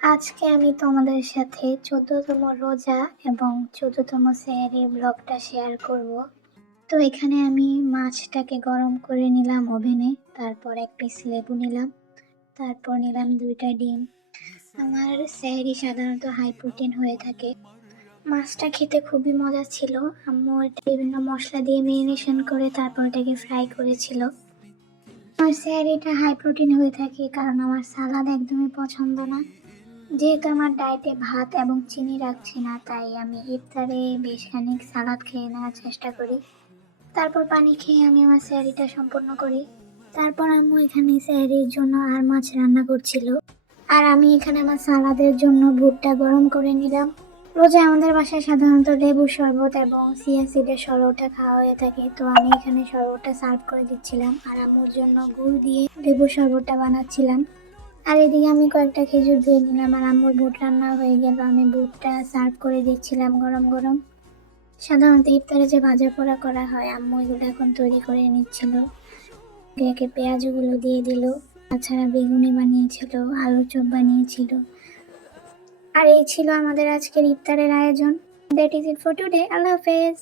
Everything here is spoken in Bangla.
আজকে আমি তোমাদের সাথে 14তম রোজা এবং 14তম সেহরির ব্লগটা শেয়ার করব। তো এখানে আমি মাছটাকে গরম করে নিলাম ওভেনে, তারপর এক পিস লেবু নিলাম, তারপর নিলাম 2টা ডিম। আমার সেহরি সাধারণত হাই প্রোটিন হয়ে থাকে। মাছটা খেতে খুবই মজা ছিল। আম্মু এটা বিভিন্ন মশলা দিয়ে মেরিনেশন করে তারপর এটাকে ফ্রাই করেছিল। আমার সেহরিটা হাই প্রোটিন হয়ে থাকে কারণ আমার সালাদ একদমই পছন্দ না। যেহেতু আমার ডায়েটে ভাত এবং চিনি রাখছি না, তাই আমি ইফতারে বেশ খানিক সালাদ খেয়ে নেওয়ার চেষ্টা করি। তারপর পানি খেয়ে আমি আমার সেহরিটা সম্পূর্ণ করি। তারপর আম্মু এখানে সেহরির জন্য আর মাছ রান্না করছিল, আর আমি এখানে আমার সালাদের জন্য ভুট্টা গরম করে নিলাম। রোজে আমাদের বাসায় সাধারণত লেবুর শরবত এবং চিয়া সিডের শরবতটা খাওয়া হয়ে থাকে, তো আমি এখানে শরবতটা সার্ভ করে দিচ্ছিলাম আর আম্মুর জন্য গুড় দিয়ে লেবুর শরবতটা বানাচ্ছিলাম। আর এদিকে আমি কয়েকটা খেজুর ধুয়ে নিলাম আর আম্মুর বুট রান্না হয়ে গেল। আমি বুটটা সার্ভ করে দিচ্ছিলাম গরম গরম। সাধারণত ইফতারে যে ভাজা পোড়া করা হয়, আম্মু এগুলো এখন তৈরি করে নিচ্ছিল। একে একে পেঁয়াজগুলো দিয়ে দিল, তাছাড়া বেগুনি বানিয়েছিল, আলুর চপ বানিয়েছিল। আর এই ছিল আমাদের আজকের ইফতারের আয়োজন। That is it for today. আল্লাহ হাফেজ।